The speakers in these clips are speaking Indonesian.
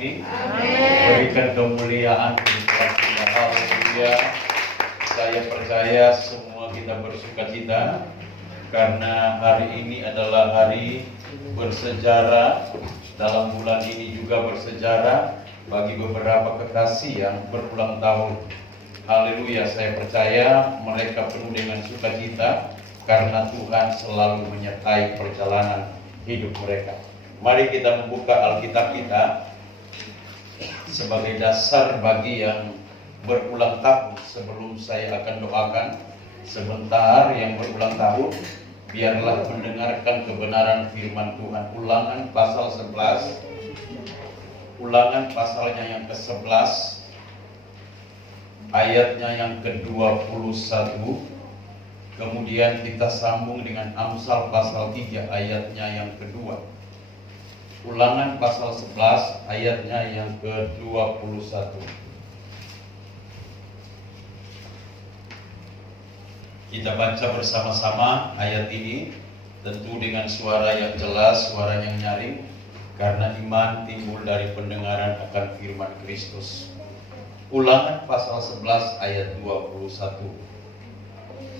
ini? Berikan kemuliaan kepada kita. Haleluya. Saya percaya semua kita bersukacita karena hari ini adalah hari bersejarah. Dalam bulan ini juga bersejarah bagi beberapa kekasih yang berulang tahun. Haleluya, saya percaya mereka penuh dengan sukacita karena Tuhan selalu menyertai perjalanan hidup mereka. Mari kita membuka Alkitab kita sebagai dasar bagi yang berulang tahun. Sebelum saya akan doakan sebentar yang berulang tahun, biarlah mendengarkan kebenaran firman Tuhan. Ulangan pasal 11, Ulangan pasalnya yang ke-11, ayatnya yang ke-21. Kemudian kita sambung dengan Amsal pasal 3 ayatnya yang kedua. Ulangan pasal 11 ayatnya yang ke-21. Kita baca bersama-sama ayat ini, tentu dengan suara yang jelas, suara yang nyaring, karena iman timbul dari pendengaran akan firman Kristus. Ulangan pasal 11 ayat 21.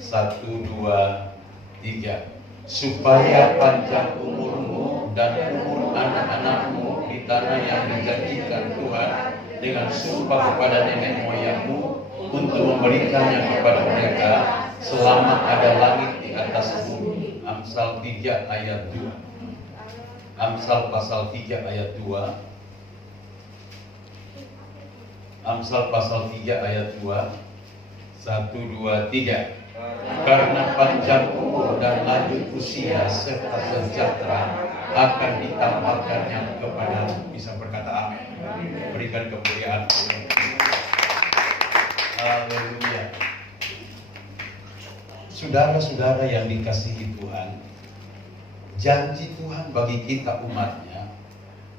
1, 2, 3. Supaya panjang umurmu dan umur anak-anakmu di tanah yang dijanjikan Tuhan dengan sumpah kepada nenek moyangmu untuk memberikannya kepada mereka selama ada langit di atas bumi. Amsal 3 ayat 2. Amsal pasal 3 ayat 2. Amsal pasal 3 ayat 2. 1, 2, 3. Karena panjang umur dan lanjut usia serta sejahtera akan ditambahkannya kepadamu. Bisa berkata amin. Berikan kemuliaan. Haleluya. Saudara-saudara yang dikasihi Tuhan, janji Tuhan bagi kita umatnya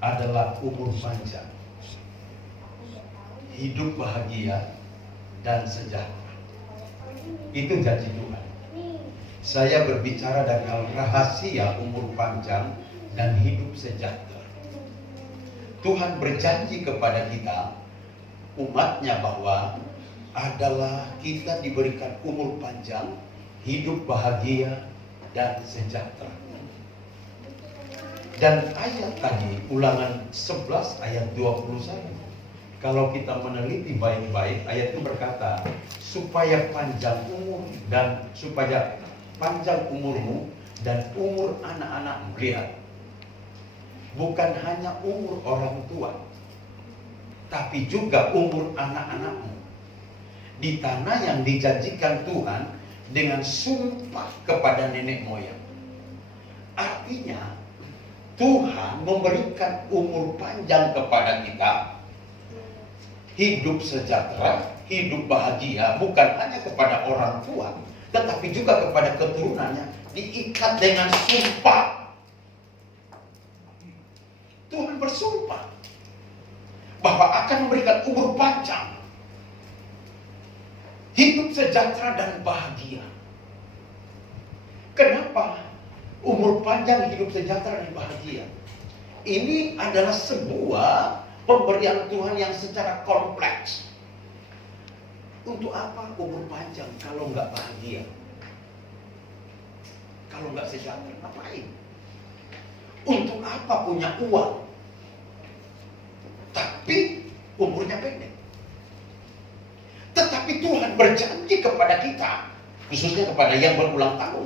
adalah umur panjang, hidup bahagia dan sejahtera. Itu janji Tuhan. Saya berbicara dari rahasia umur panjang dan hidup sejahtera. Tuhan berjanji kepada kita, umatnya, bahwa adalah kita diberikan umur panjang, hidup bahagia dan sejahtera. Dan ayat tadi, Ulangan 11 ayat 21. Kalau kita meneliti baik-baik, ayat itu berkata, supaya panjang umurmu dan umur anak-anakmu. Lihat, bukan hanya umur orang tua, tapi juga umur anak-anakmu di tanah yang dijanjikan Tuhan dengan sumpah kepada nenek moyang. Artinya Tuhan memberikan umur panjang kepada kita, hidup sejahtera, hidup bahagia, bukan hanya kepada orang tua, tetapi juga kepada keturunannya, diikat dengan sumpah. Tuhan bersumpah bahwa akan memberikan umur panjang, hidup sejahtera dan bahagia. Kenapa umur panjang, hidup sejahtera dan bahagia? Ini adalah sebuah pemberian Tuhan yang secara kompleks. Untuk apa umur panjang kalau nggak bahagia? Kalau nggak sejahtera, ngapain? Untuk apa punya uang tapi umurnya pendek? Tetapi Tuhan berjanji kepada kita, khususnya kepada yang berulang tahun.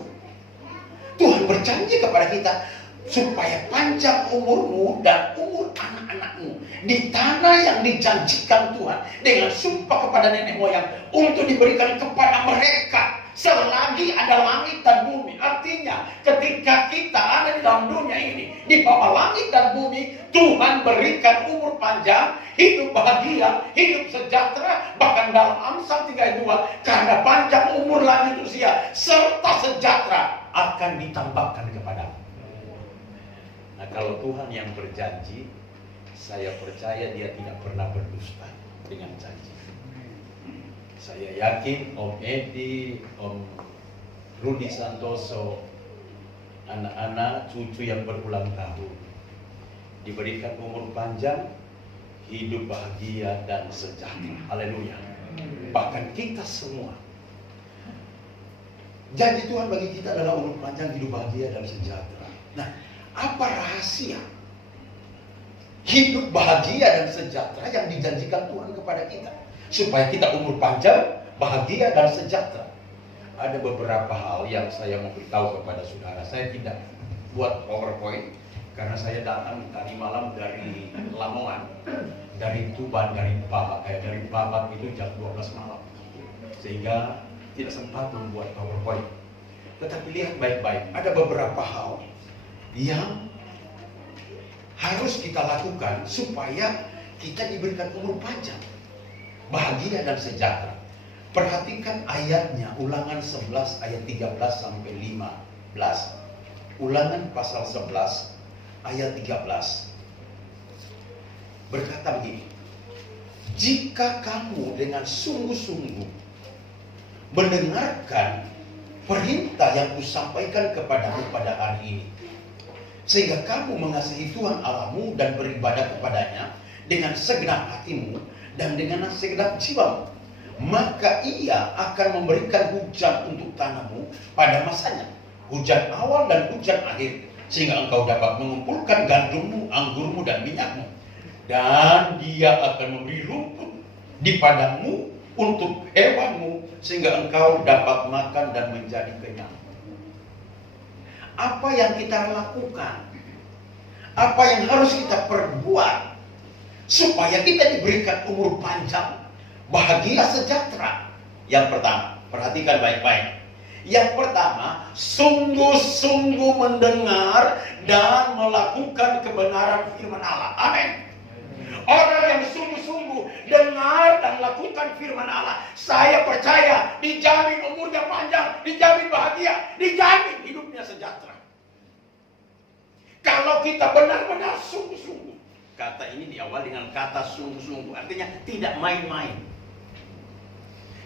Tuhan berjanji kepada kita supaya panjang umurmu dan umur anak-anakmu di tanah yang dijanjikan Tuhan dengan sumpah kepada nenek moyang untuk diberikan kepada mereka selagi ada langit dan bumi. Artinya ketika kita ada di dalam dunia ini, di bawah langit dan bumi, Tuhan berikan umur panjang, hidup bahagia, hidup sejahtera. Bahkan dalam Amsal 3 ayat 2, karena panjang umur, lanjut usia serta sejahtera akan ditambahkan kepadamu. Nah, kalau Tuhan yang berjanji, saya percaya Dia tidak pernah berdusta dengan janji. Saya yakin Om Edi, Om Rudi Santoso, anak-anak, cucu yang berulang tahun diberikan umur panjang, hidup bahagia dan sejahtera. Haleluya. Bahkan kita semua. Janji Tuhan bagi kita adalah umur panjang, hidup bahagia dan sejahtera. Nah, apa rahasia hidup bahagia dan sejahtera yang dijanjikan Tuhan kepada kita? Supaya kita umur panjang, bahagia dan sejahtera. Ada beberapa hal yang saya mau beritahu kepada saudara. Saya tidak buat PowerPoint karena saya datang tadi malam dari Lamongan, dari Tuban, dari Babat itu jam 12 malam, sehingga tidak sempat membuat PowerPoint. Tetapi lihat baik-baik, ada beberapa hal yang harus kita lakukan supaya kita diberikan umur panjang, bahagia dan sejahtera. Perhatikan ayatnya, Ulangan 11 ayat 13 sampai 15. Ulangan pasal 11 ayat 13. Berkata begini, jika kamu dengan sungguh-sungguh mendengarkan perintah yang kusampaikan kepadamu pada hari ini, sehingga kamu mengasihi Tuhan Allahmu dan beribadah kepadanya dengan segenap hatimu dan dengan segenap jiwamu, maka Ia akan memberikan hujan untuk tanahmu pada masanya, hujan awal dan hujan akhir, sehingga engkau dapat mengumpulkan gandummu, anggurmu dan minyakmu, dan Dia akan memberi rumput di padangmu untuk hewanmu, sehingga engkau dapat makan dan menjadi kenyang. Apa yang kita lakukan? Apa yang harus kita perbuat supaya kita diberikan umur panjang, bahagia, sejahtera? Yang pertama, perhatikan baik-baik. Yang pertama, sungguh-sungguh mendengar dan melakukan kebenaran firman Allah. Amin. Orang yang sungguh-sungguh dengar dan lakukan firman Allah, saya percaya dijamin umurnya panjang, dijamin bahagia, dijamin hidupnya sejahtera. Kalau kita benar-benar sungguh-sungguh. Kata ini diawali dengan kata sungguh-sungguh, artinya tidak main-main.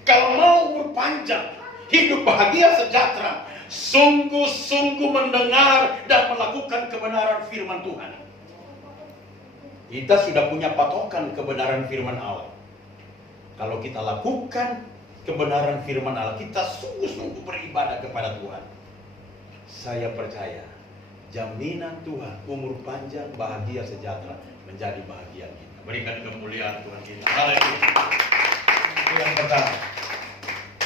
Kalau mau umur panjang, hidup bahagia, sejahtera, sungguh-sungguh mendengar dan melakukan kebenaran firman Tuhan. Kita sudah punya patokan kebenaran firman Allah. Kalau kita lakukan kebenaran firman Allah, kita sungguh-sungguh beribadah kepada Tuhan, saya percaya jaminan Tuhan umur panjang, bahagia, sejahtera menjadi bahagia kita. Berikan kemuliaan Tuhan kita. Haleluya. Itu yang pertama.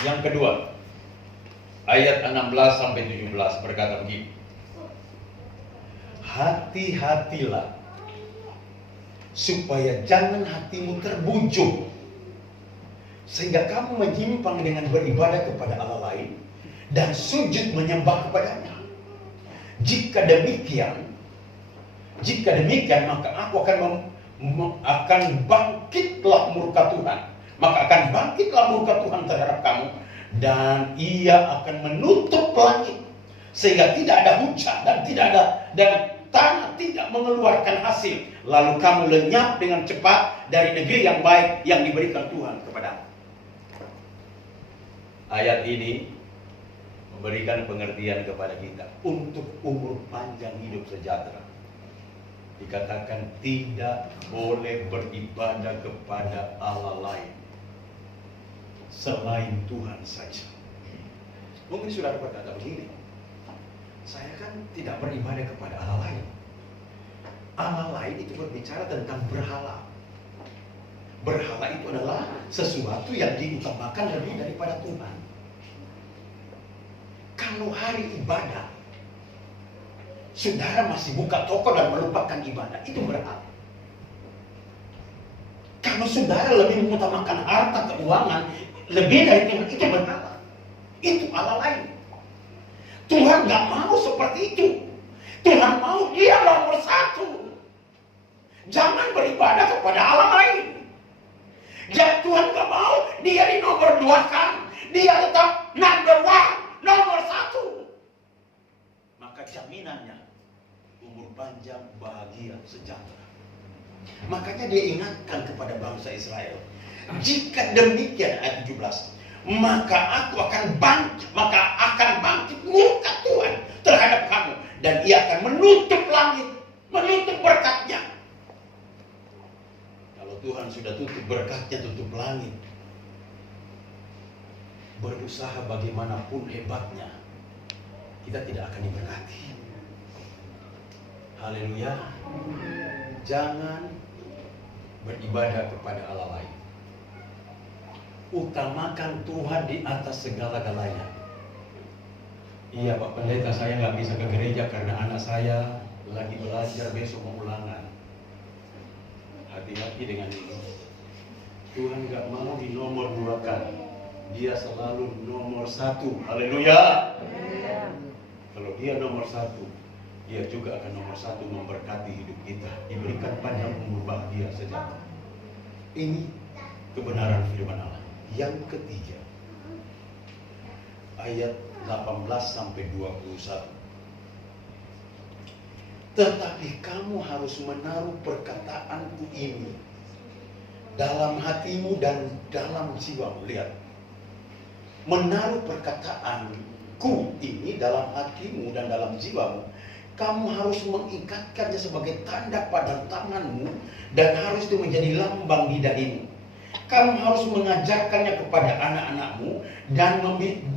Yang kedua, ayat 16 sampai 17 berkata begini. Hati-hatilah supaya jangan hatimu terbujuk, sehingga kamu menyimpang dengan beribadah kepada Allah lain dan sujud menyembah kepadanya. Jika demikian, maka aku akan bangkitlah murka Tuhan. Maka akan bangkitlah murka Tuhan terhadap kamu, dan Ia akan menutup langit sehingga tidak ada hujan dan tanah tidak mengeluarkan hasil, lalu kamu lenyap dengan cepat dari negeri yang baik yang diberikan Tuhan kepadamu. Ayat ini memberikan pengertian kepada kita untuk umur panjang, hidup sejahtera. Dikatakan tidak boleh beribadah kepada Allah lain selain Tuhan saja. Mungkin sudah berkata begini, saya kan tidak beribadah kepada Allah lain. Allah lain itu berbicara tentang berhala. Berhala itu adalah sesuatu yang diutamakan lebih daripada Tuhan. Kalau hari ibadah, saudara masih buka toko dan melupakan ibadah, itu berhala. Kalau saudara lebih mengutamakan harta keuangan lebih dari Tuhan, itu berhala. Itu Allah lain. Tuhan gak mau seperti itu. Tuhan mau Dia nomor satu. Jangan beribadah kepada Allah lain. Ya, Tuhan gak mau Dia di nomor 2-kan. Dia tetap number 1, nomor 1. Maka jaminannya umur panjang, bahagia, sejahtera. Makanya Dia ingatkan kepada bangsa Israel, jika demikian, ayat 17, maka akan bangkit murka Tuhan terhadap kamu, dan Ia akan menutup langit, menutup berkat-Nya. Kalau Tuhan sudah tutup berkatnya, tutup langit, berusaha bagaimanapun hebatnya, kita tidak akan diberkati. Haleluya. Jangan beribadah kepada Allah lain. Utamakan Tuhan di atas segala-galanya. Iya Pak Pendeta, saya nggak bisa ke gereja karena anak saya lagi belajar besok mau ulangan. Hati-hati dengan ini. Tuhan nggak mau dinomor duakan. Dia selalu nomor satu. Haleluya. Kalau dia nomor satu, dia juga akan nomor satu memberkati hidup kita, diberikan panjang umur, bahagia sejahtera. Ini kebenaran firman Allah. Yang ketiga, ayat 18 sampai 21. Tetapi kamu harus menaruh perkataanku ini dalam hatimu dan dalam jiwamu. Lihat, menaruh perkataanku ini dalam hatimu dan dalam jiwamu. Kamu harus mengikatkannya sebagai tanda pada tanganmu dan harus itu menjadi lambang di dahimu. Kamu harus mengajarkannya kepada anak-anakmu dan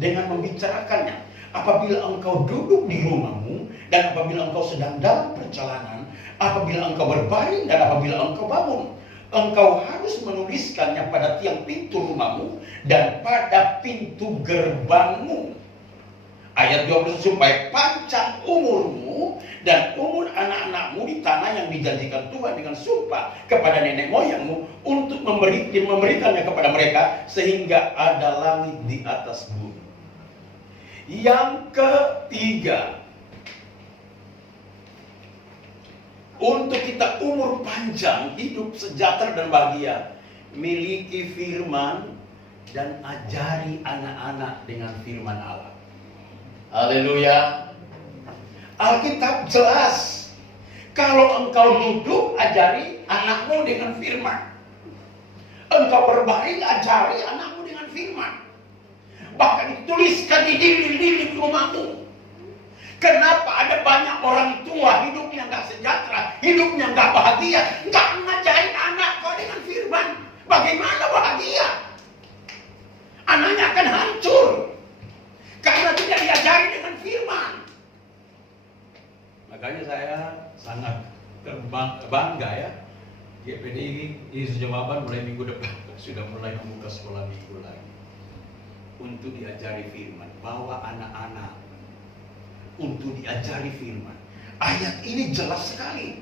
dengan membicarakannya apabila engkau duduk di rumahmu dan apabila engkau sedang dalam perjalanan, apabila engkau berbaring dan apabila engkau bangun. Engkau harus menuliskannya pada tiang pintu rumahmu dan pada pintu gerbangmu. Ayat 12, supaya panjang umurmu dan umur anak-anakmu di tanah yang dijanjikan Tuhan dengan sumpah kepada nenek moyangmu untuk memberikannya kepada mereka sehingga ada langit di atas bumi. Yang ketiga, untuk kita umur panjang, hidup sejahtera dan bahagia, miliki firman dan ajari anak-anak dengan firman Allah. Haleluya. Alkitab jelas, kalau engkau duduk, ajari anakmu dengan firman. Engkau berbaring, ajari anakmu dengan firman. Bahkan dituliskan di dinding-dinding rumahmu. Kenapa ada banyak orang tua hidupnya nggak sejahtera, hidupnya nggak bahagia, nggak ngajarin anak kau dengan firman? Bagaimana bahagia? Anaknya akan hancur karena tidak diajari dengan firman. Makanya saya sangat bangga ya. GPDI ini jawaban mulai minggu depan sudah mulai membuka sekolah minggu lagi untuk diajari firman, bawa anak-anak untuk diajari firman. Ayat ini jelas sekali.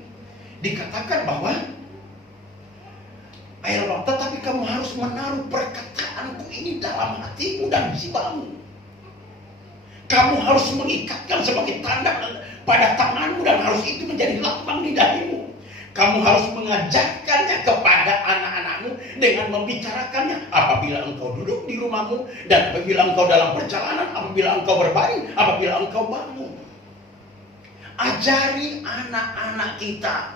Dikatakan bahwa ayat 8, tetapi kamu harus menaruh perkataanku ini dalam hatimu dan jiwamu. Kamu harus mengikatkan sebagai tanda pada tanganmu dan harus itu menjadi lambang di dahimu. Kamu harus mengajarkannya kepada anak-anakmu dengan membicarakannya apabila engkau duduk di rumahmu dan apabila engkau dalam perjalanan, apabila engkau berbaring, apabila engkau bangun. Ajari anak-anak kita.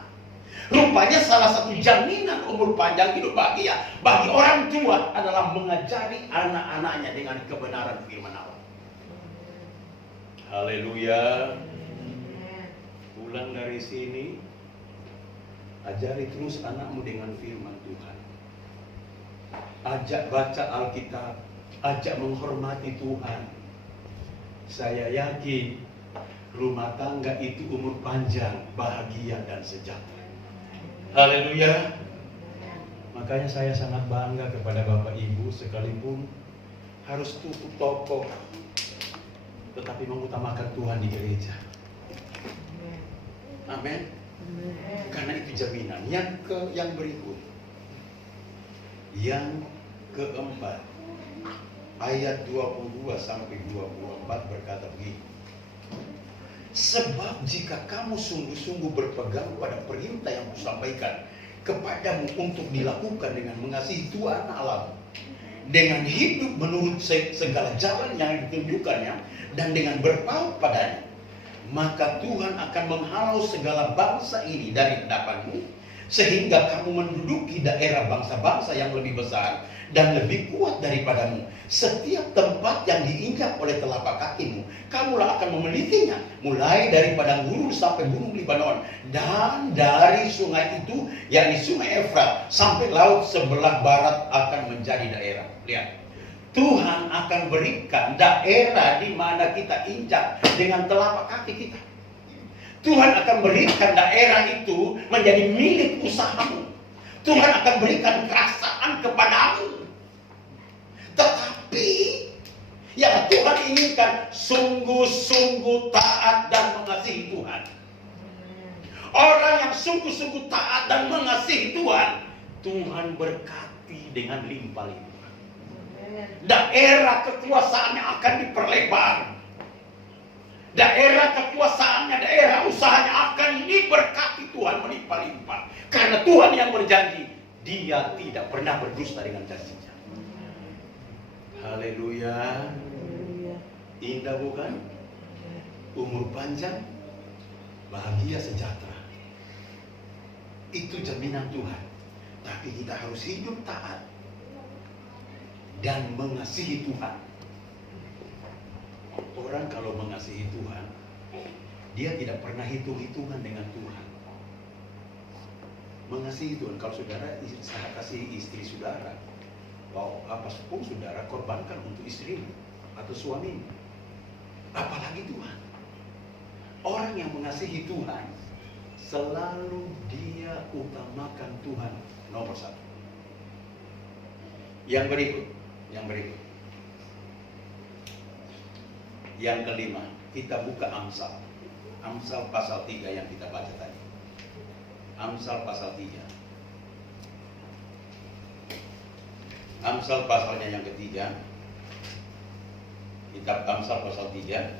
Rupanya salah satu jaminan umur panjang hidup bahagia bagi orang tua adalah mengajari anak-anaknya dengan kebenaran firman Allah. Haleluya. Pulang dari sini, ajari terus anakmu dengan firman Tuhan. Ajak baca Alkitab, ajak menghormati Tuhan. Saya yakin rumah tangga itu umur panjang, bahagia dan sejahtera. Haleluya. Makanya saya sangat bangga kepada Bapak Ibu, sekalipun harus tutup toko, tetapi mengutamakan Tuhan di gereja. Amin. Karena itu jaminan. Yang berikut, yang keempat, ayat 22 sampai 24 berkata begini. Sebab jika kamu sungguh-sungguh berpegang pada perintah yang kusampaikan kepadamu untuk dilakukan dengan mengasihi Tuhan Allah, dengan hidup menurut segala jalan yang ditunjukkannya dan dengan berpaut padanya, maka Tuhan akan menghalau segala bangsa ini dari hadapanmu, sehingga kamu menduduki daerah bangsa-bangsa yang lebih besar dan lebih kuat daripadamu. Setiap tempat yang diinjak oleh telapak kakimu, kamulah akan memelitinya, mulai dari padang gurun sampai gunung Libanon, dan dari sungai itu, yakni sungai Efrat, sampai laut sebelah barat akan menjadi daerah. Lihat, Tuhan akan berikan daerah di mana kita injak dengan telapak kaki kita. Tuhan akan berikan daerah itu menjadi milik usahamu. Tuhan akan berikan kerasaan kepadamu. Tetapi yang Tuhan inginkan sungguh-sungguh taat dan mengasihi Tuhan. Orang yang sungguh-sungguh taat dan mengasihi Tuhan, Tuhan berkati dengan limpah-limpah. Daerah kekuasaannya akan diperlebar. Daerah kekuasaannya, daerah usahanya akan diberkati Tuhan melimpah-limpah. Karena Tuhan yang berjanji, Dia tidak pernah berdusta dengan janjinya. Haleluya. Indah bukan? Umur panjang, bahagia sejahtera. Itu jaminan Tuhan. Tapi kita harus hidup taat dan mengasihi Tuhan. Orang kalau mengasihi Tuhan, dia tidak pernah hitung-hitungan dengan Tuhan. Mengasihi Tuhan, kalau saudara kasih istri saudara, wow, apa pun saudara korbankan untuk istrimu atau suamimu. Apalagi Tuhan. Orang yang mengasihi Tuhan, selalu dia utamakan Tuhan nomor satu. Yang berikut. Yang kelima, kita buka Amsal. Amsal pasal 3 yang kita baca tadi. Amsal pasal 3. Amsal pasalnya yang ketiga. Kitab Amsal pasal 3.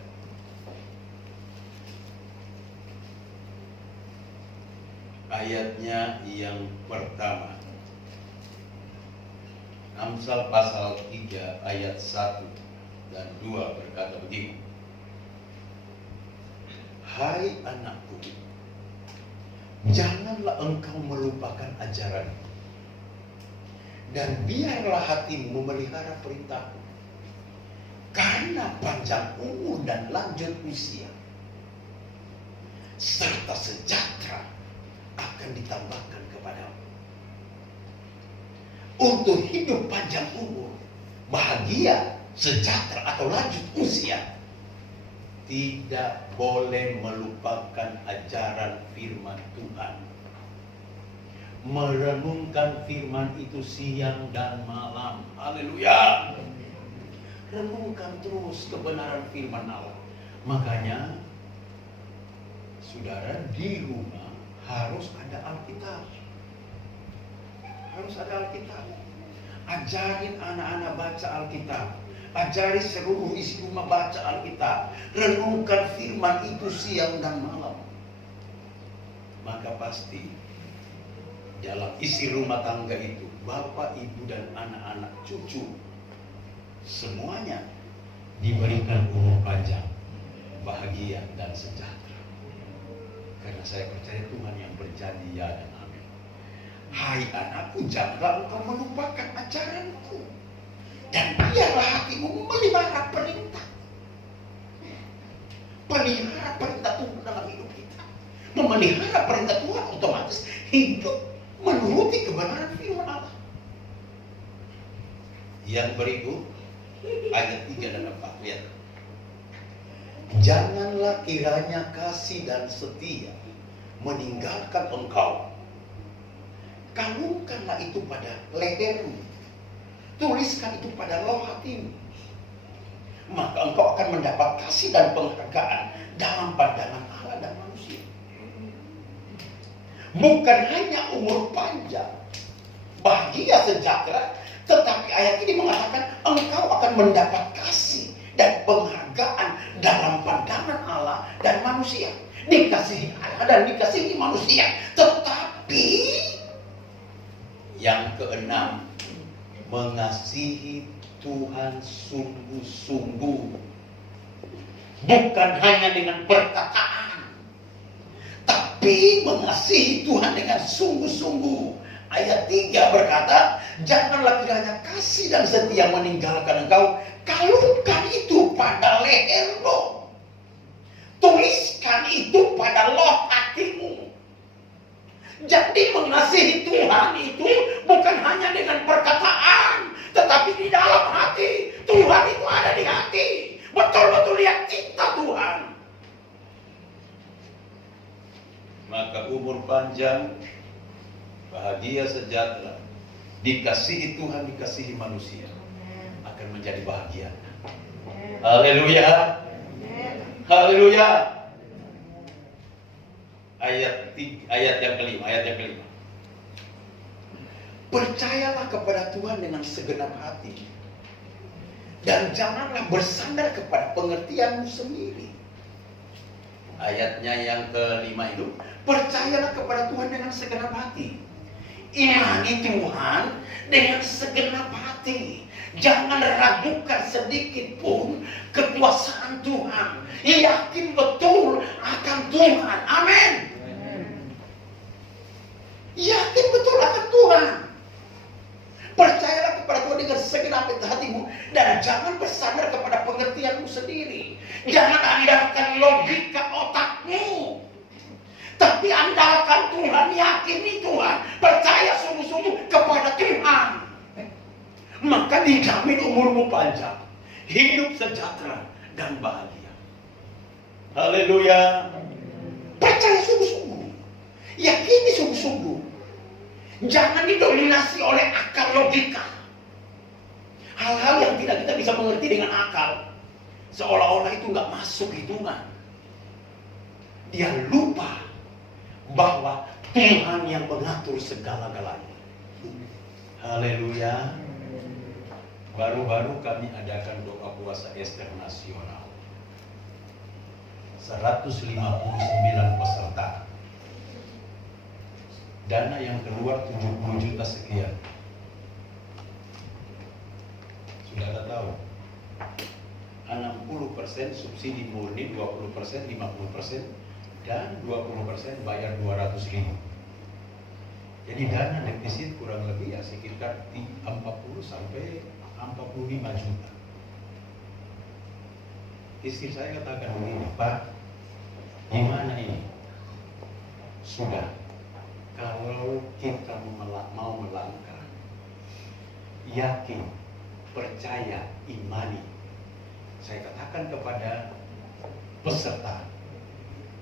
Ayatnya yang pertama. Amsal pasal 3 ayat 1 dan 2 berkata begini. Hai anakku, janganlah engkau melupakan ajaran, dan biarlah hatimu memelihara perintahku. Karena panjang umur dan lanjut usia, serta sejahtera akan ditambahkan kepadamu. Untuk hidup panjang umur, bahagia, sejahtera atau lanjut usia, tidak boleh melupakan ajaran firman Tuhan. Merenungkan firman itu siang dan malam. Haleluya. Renungkan terus kebenaran firman Allah. Makanya saudara di rumah harus ada Alkitab. Harus ada Alkitab. Ajarin anak-anak baca Alkitab. Ajari seluruh isi rumah baca Alkitab. Renungkan firman itu siang dan malam. Maka pasti dalam isi rumah tangga itu, bapak, ibu, dan anak-anak cucu, semuanya diberikan umur panjang, bahagia, dan sejahtera. Karena saya percaya Tuhan yang berjanji ya dan amin. Hai anakku, janganlah engkau melupakan ajaranku, dan biarlah hatimu memelihara perintah. Pelihara perintah Tuhan dalam hidup kita. Memelihara perintah Tuhan otomatis hidup menuruti kebenaran firman Allah. Yang berikut ayat 3 dan 4, lihat. Janganlah kiranya kasih dan setia meninggalkan engkau. Kalungkanlah itu pada lehermu. Tuliskan itu pada roh hatimu. Maka engkau akan mendapat kasih dan penghargaan dalam pandangan Allah dan manusia. Bukan hanya umur panjang, bahagia, sejahtera, tetapi ayat ini mengatakan engkau akan mendapat kasih dan penghargaan dalam pandangan Allah dan manusia. Dikasihi Allah dan dikasihi manusia. Tetapi yang keenam, mengasihi Tuhan sungguh-sungguh. Bukan hanya dengan perkataan, tapi Tetapi mengasihi Tuhan dengan sungguh-sungguh. Ayat 3 berkata, janganlah kiranya kasih dan setia meninggalkan engkau. Kalungkan itu pada lehermu. Tuliskan itu pada loh hatimu. Jadi mengasihi Tuhan itu bukan hanya dengan perkataan, tetapi di dalam hati. Tuhan itu ada di hati. Betul-betul lihat cinta Tuhan. Maka umur panjang, bahagia sejahtera, dikasihi Tuhan, dikasihi manusia, akan menjadi bahagia. Haleluya. Haleluya. Ayat yang kelima. Percayalah kepada Tuhan dengan segenap hati, dan janganlah bersandar kepada pengertianmu sendiri. Ayatnya yang kelima itu, percayalah kepada Tuhan dengan segenap hati. Imani Tuhan dengan segenap hati. Jangan ragukan sedikit pun kekuasaan Tuhan. Yakin betul akan Tuhan. Amin. Yakin betul akan Tuhan. Percayalah kepada Tuhan dengan segenap hatimu, dan jangan bersandar kepada pengertianmu sendiri. Jangan andalkan logika otakmu, tapi andalkan Tuhan, yakini Tuhan, percaya sungguh-sungguh kepada Tuhan. Maka dijamin umurmu panjang, hidup sejahtera dan bahagia. Haleluya. Percaya sungguh-sungguh, yakini sungguh-sungguh. Jangan didominasi oleh akal logika. Hal-hal yang tidak kita bisa mengerti dengan akal, seolah-olah itu nggak masuk hitungan. Dia lupa bahwa Tuhan yang mengatur segala-galanya. Haleluya. Baru-baru kami adakan doa puasa Ester nasional. 159 peserta. Dana yang keluar 70 juta sekian. Sudah ada tahu? 60% subsidi murni, 20%, 50%, dan 20% bayar 200 ribu. Jadi dana defisit kurang lebih ya sekitar 40 sampai 45 juta. Istri saya katakan begini, Pak, gimana ini? Sudah. Kalau kita mau melangkah, yakin, percaya, imani. Saya katakan kepada peserta,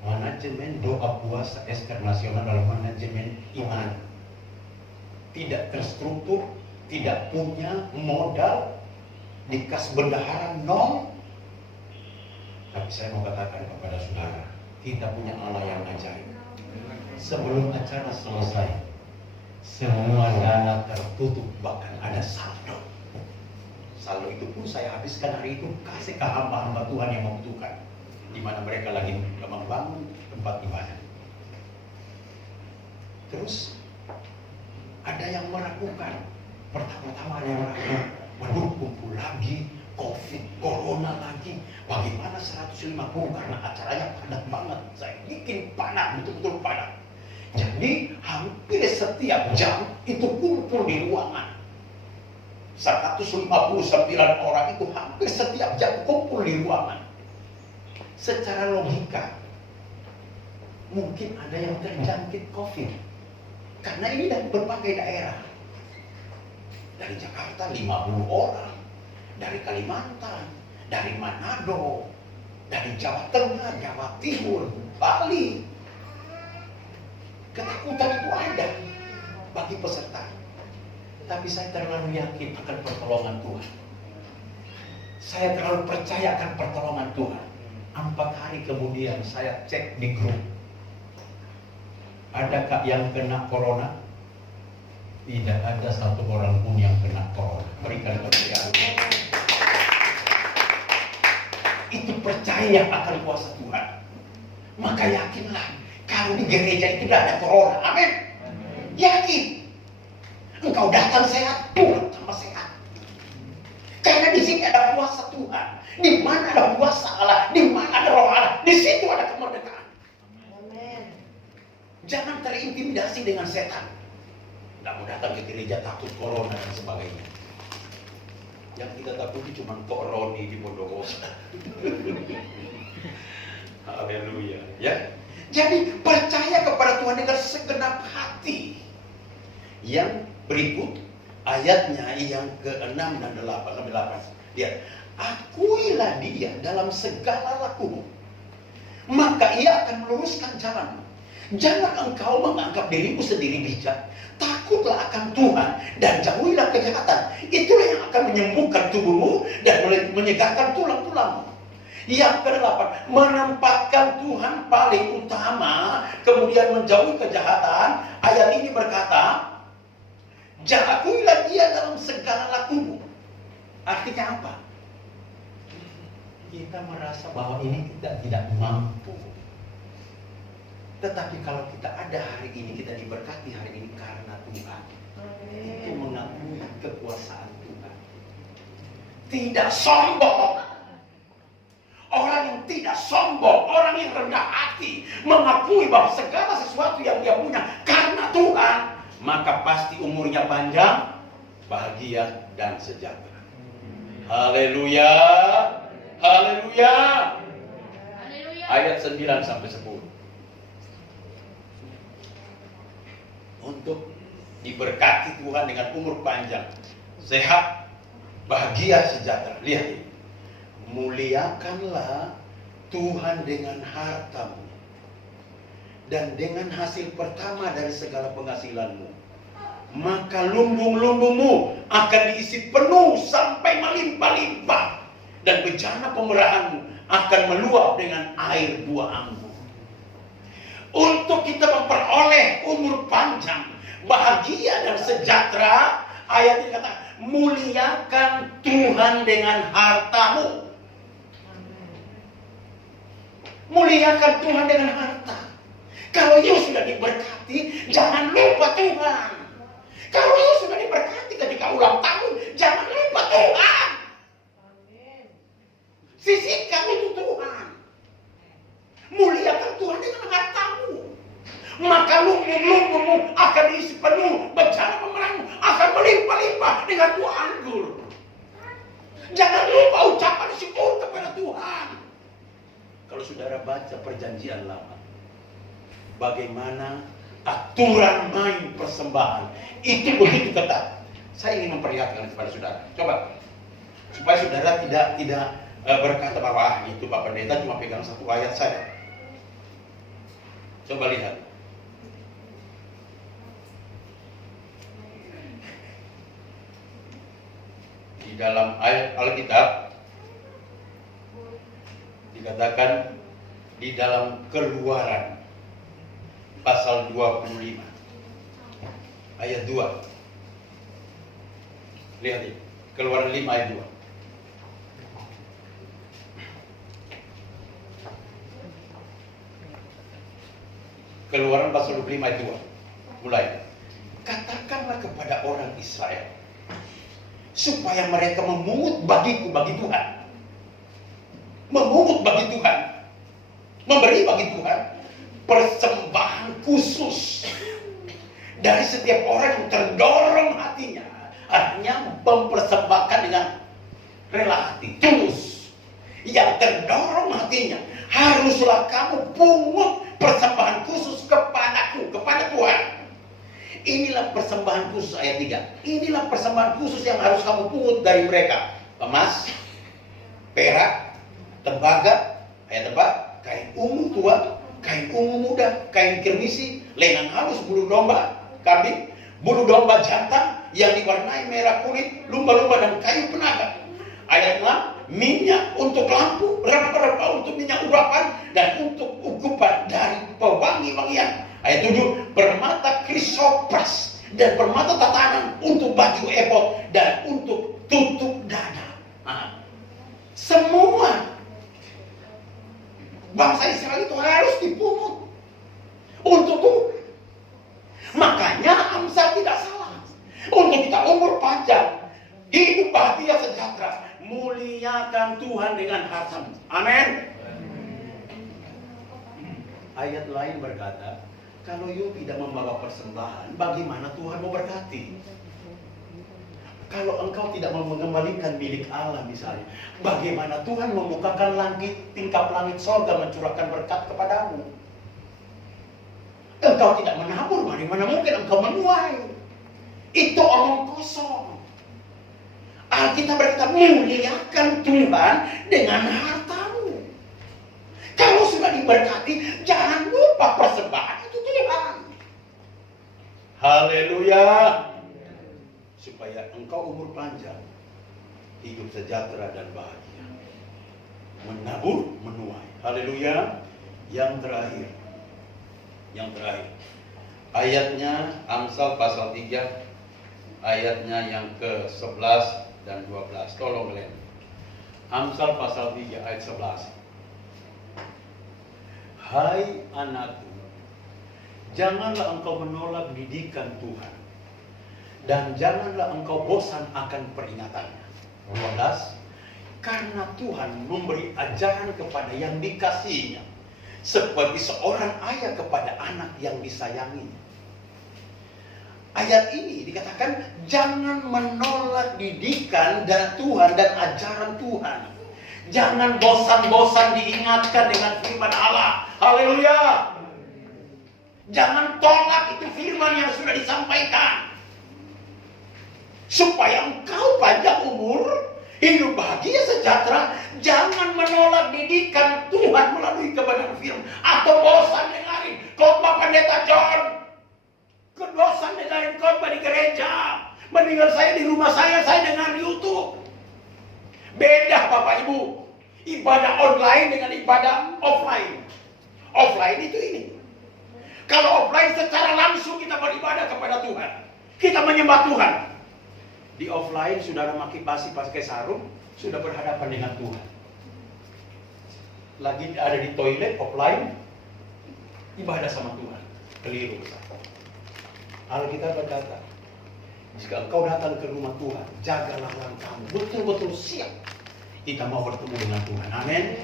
manajemen doa puasa Ester nasional adalah manajemen iman. Tidak terstruktur, tidak punya modal, di kas bendahara nol. Tapi saya mau katakan kepada saudara, kita punya Allah yang ajaib. Sebelum acara selesai, semua dana tertutup, bahkan ada saldo. Saldo itu pun saya habiskan hari itu kasih ke hamba-hamba Tuhan yang membutuhkan, di mana mereka lagi membangun tempat ibadah. Terus ada yang meragukan, pertama-tama ada yang meragukan, waduh kumpul lagi, COVID, Corona lagi, bagaimana 150, karena acaranya padat banget. Saya bikin padat, betul-betul padat. Jadi hampir setiap jam itu kumpul di ruangan. 159 orang itu hampir setiap jam kumpul di ruangan. Secara logika, mungkin ada yang terjangkit COVID. Karena ini dari berbagai daerah. Dari Jakarta 50 orang, dari Kalimantan, dari Manado, dari Jawa Tengah, Jawa Timur, Bali. Ketakutan itu ada bagi peserta. Tapi saya terlalu yakin akan pertolongan Tuhan. Saya terlalu percaya akan pertolongan Tuhan. 4 hari kemudian saya cek di grup, adakah yang kena corona? Tidak ada satu orang pun yang kena corona. Berikan kepercayaan. Itu percaya akan kuasa Tuhan. Maka yakinlah, kalau di gereja itu tidak ada corona. Amin. Yakin. Engkau datang sehat, pulang sama sehat. Karena di sini ada kuasa Tuhan. Di mana ada kuasa Allah, di mana ada roh Allah, di situ ada kemerdekaan. Amin. Jangan terintimidasi dengan setan. Nggak mau datang ke gereja takut corona dan sebagainya. Yang kita takuti cuma koroni di Bondowoso. Haleluya, ya. Jadi percaya kepada Tuhan dengan segenap hati. Yang berikut ayatnya yang ke-6 dan 8. Lihat, akuilah dia dalam segala lakumu, maka ia akan meluruskan jalanmu. Jangan engkau menganggap dirimu sendiri bijak. Takutlah akan Tuhan dan jauhilah kejahatan. Itulah yang akan menyembuhkan tubuhmu dan menyegarkan tulang-tulangmu. Yang ke-8, menempatkan Tuhan paling utama, kemudian menjauhi kejahatan. Ayat ini berkata, akuilah dia dalam segala lakumu. Artinya apa? Kita merasa bahwa ini kita tidak mampu. Tetapi kalau kita ada hari ini, kita diberkati hari ini karena Tuhan. Itu mengakui kekuasaan Tuhan. Tidak sombong. Orang yang tidak sombong, orang yang rendah hati, mengakui bahwa segala sesuatu yang dia punya karena Tuhan, maka pasti umurnya panjang, bahagia dan sejahtera. Haleluya. Haleluya. Ayat 9 sampai 10. Untuk diberkati Tuhan dengan umur panjang, sehat, bahagia, sejahtera. Lihat ini. Muliakanlah Tuhan dengan hartamu dan dengan hasil pertama dari segala penghasilanmu. Maka lumbung-lumbungmu akan diisi penuh sampai melimpah-limpah. Dan bejana pemerahanmu akan meluap dengan air buah anggur. Untuk kita memperoleh umur panjang, bahagia dan sejahtera, ayat ini kata, muliakan Tuhan dengan hartamu. Muliakan Tuhan dengan harta. Kalau you sudah diberkati, jangan lupa Tuhan. Kalau you sudah diberkati ketika ulang tahun, jangan lupa Tuhan. Sisihkan itu Tuhan. Muliakan Tuhan dengan hartamu. Maka lumbung-lumbungmu akan diisi penuh, bejana pemerahanmu akan melimpah-limpah dengan buah anggur. Jangan lupa ucapan syukur kepada Tuhan. Kalau saudara baca perjanjian lama, bagaimana aturan main persembahan itu begitu ketat. Saya ingin memperlihatkan kepada saudara. Coba, supaya saudara tidak berkata bahwa itu Pak Pendeta cuma pegang satu ayat saja. Coba lihat. Di dalam ayat Alkitab dikatakan di dalam Keluaran pasal 25 ayat 2. Lihat ini, Keluaran 5 ayat 2. Keluaran pasal 25 ayat 2. Mulai. Katakanlah kepada orang Israel supaya mereka memungut bagiku bagi Tuhan. Memungut bagi Tuhan. Memberi bagi Tuhan persembahan khusus dari setiap orang yang terdorong hatinya. Artinya mempersembahkan dengan rela hati, tulus. Yang terdorong hatinya, haruslah kamu pungut persembahan khusus kepadaku, kepada Tuhan. Inilah persembahan khusus ayat 3. Inilah persembahan khusus yang harus kamu pungut dari mereka. Emas, perak, tembaga, ayat 4, kain ungu tua, kain ungu muda, kain kirmisi, lengan halus, bulu domba, kambing, bulu domba jantan yang diwarnai merah kulit, lumba-lumba dan kayu penaga. Ayat 6, minyak untuk lampu, rempah-rempah untuk minyak urapan, dan untuk ukupan dari pewangi-wangian. Ayat 7, permata krisopras dan permata tatanan untuk baju efod dan untuk tutup dada. Nah, semua bangsa Israel itu harus dipungut untuk Tuhan. Makanya Amsal tidak salah. Untuk kita umur panjang, hidup bahagia sejahtera, muliakan Tuhan dengan hartamu. Amin. Ayat lain berkata, Kalau you tidak membawa persembahan, bagaimana Tuhan mau berkati? Kalau engkau tidak mau mengembalikan milik Allah misalnya, bagaimana Tuhan membukakan langit, tingkap langit surga mencurahkan berkat kepadamu? Engkau tidak menabur, bagaimana mungkin engkau menuai? Itu omong kosong. Alkitab berkata, muliakan Tuhan dengan hartamu. Kalau sudah diberkati, jangan lupa persembahan itu Tuhan. Haleluya. Supaya engkau umur panjang, hidup sejahtera dan bahagia. Menabur, menuai. Haleluya. Yang terakhir. Ayatnya Amsal pasal 3, ayatnya yang ke-11 dan 12. Tolong kalian. Amsal pasal 3 ayat 11. Hai anakku, janganlah engkau menolak didikan Tuhan, dan janganlah engkau bosan akan peringatannya. 12. Karena Tuhan memberi ajaran kepada yang dikasihinya, seperti seorang ayah kepada anak yang disayanginya. Ayat ini dikatakan jangan menolak didikan dan Tuhan dan ajaran Tuhan. Jangan bosan-bosan diingatkan dengan firman Allah. Haleluya. Jangan tolak itu firman yang sudah disampaikan. Supaya engkau panjang umur, hidup bahagia sejahtera. Jangan menolak didikan Tuhan melalui kebenaran firman. Atau bosan dengarin khotbah pendeta John. Bosan dengarin khotbah di gereja. Mendingan saya di rumah saya dengar YouTube. Beda Bapak Ibu. Ibadah online dengan ibadah offline. Offline itu ini. Kalau offline secara langsung kita beribadah kepada Tuhan. Kita menyembah Tuhan. Di offline saudara maki basi pakai sarung, sudah berhadapan dengan Tuhan. Lagi ada di toilet offline, ibadah sama Tuhan. Keliru. Alkitab berkata, jika engkau datang ke rumah Tuhan, jagalah langkahmu, betul-betul siap. Kita mau bertemu dengan Tuhan. Amin.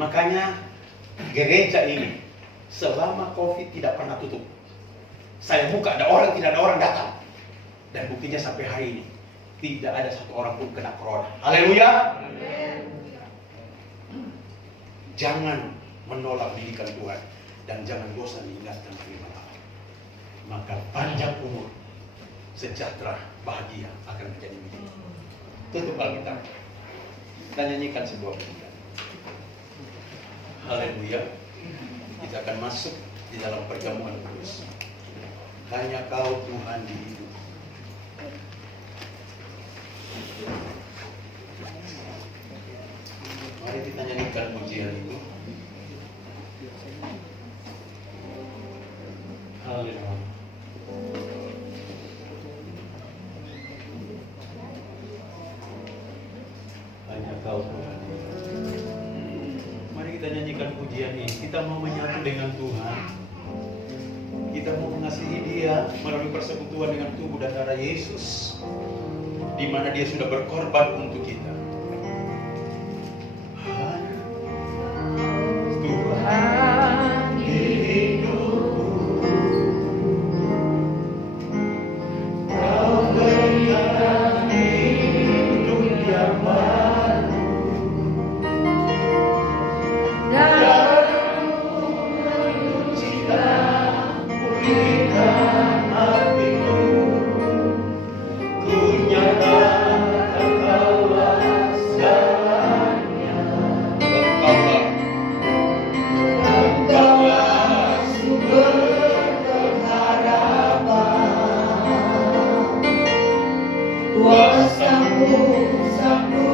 Makanya gereja ini selama COVID tidak pernah tutup. Saya buka, tidak ada orang datang. Dan buktinya sampai hari ini tidak ada satu orang pun kena corona. Haleluya. Jangan menolak didikan Tuhan dan jangan bosan diingatkan firman Allah. Maka panjang umur, sejahtera, bahagia akan menjadi milik. Tutup Alkitab. Kita nyanyikan sebuah pujian. Haleluya. Kita akan masuk di dalam perjamuan kudus. Hanya Kau Tuhan di hidup. Mari kita nyanyikan pujian itu. Haleluya. Hanya Kau Tuhan. Mari kita nyanyikan pujian ini. Kita mau menyatu dengan Tuhan. Kita mau mengasihi Dia melalui persekutuan dengan tubuh dan darah Yesus, di mana Dia sudah berkorban untuk kita. Tuhan di hidupku, Kau berikan hidup yang baru. Kuasamu sanggup